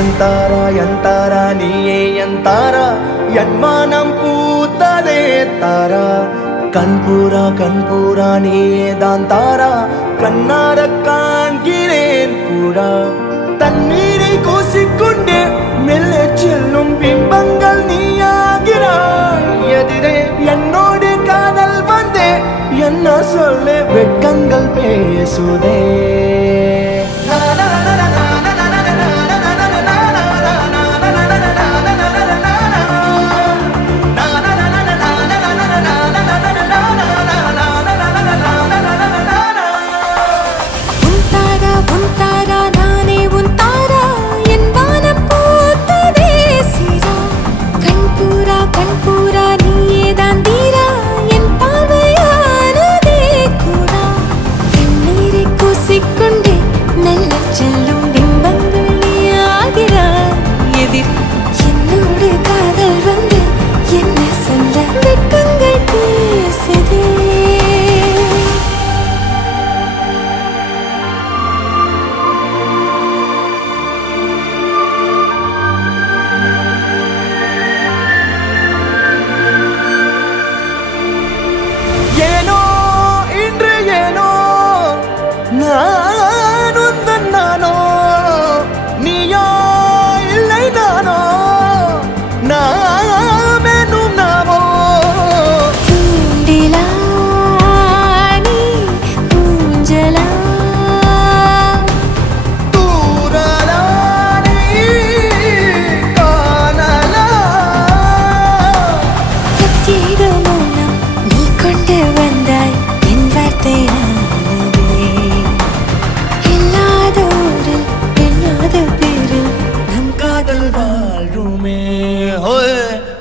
எந்தாரா நீயே எந்தாரா என் மனம் பூத்ததே தாரா கண்பூரா நீயே தான் தாரா கண்ணார காண்கிறேன் பூரா தண்ணீரை கூசிக்கொண்டே மெல்ல செல்லும் பிம்பங்கள் நீயாகிறாய் எதிரே என்னோடு காதல் வந்தே என்ன சொல்ல வெட்கங்கள் பேசுதே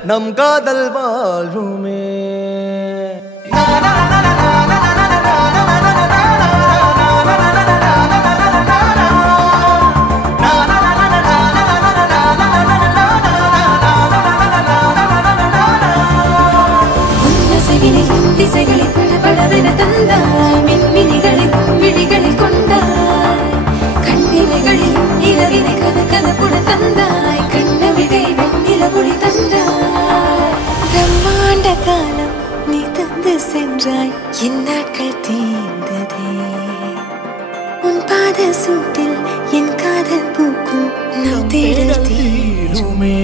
நம் காதல் வாழ்வுமே திசைகளில் படபடவென தந்தாய் மின்மினிகளில் விழிகளில் கொண்டாய் கண்ணிமைகளில் நிலவினை கதகதப்புட தந்தாய் கண்ணவிகை வெண்ணிலவொளி தந்தாய் பிரம்மாண்ட காலம் நீ தந்து சென்றாய் என் நாட்கள் தீர்ந்ததே உன் பாத சூட்டில் என் காதல் பூக்கும் நம் தேடல் தீருமே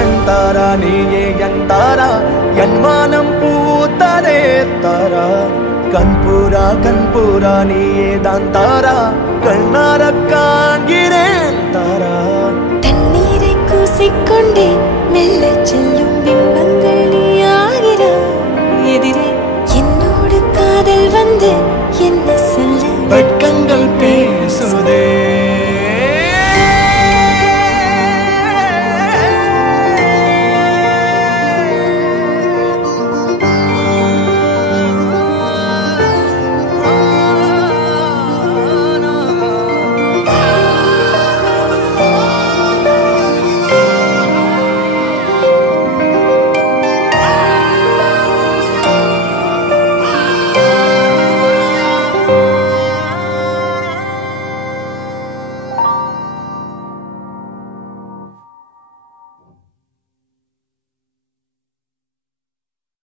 எந்தாரா நீயே எந்தாரா என் மனம் பூத்ததே தாரா கண்பூரா நீயே தான் தாரா கண்ணார காண்கிறேன் தாரா தண்ணீரை கூசிக்கொண்டே மெல்ல செல்லும் பிம்பங்கள் நீயாகிறாய் எதிரே என்னோடு காதல் வந்து என்ன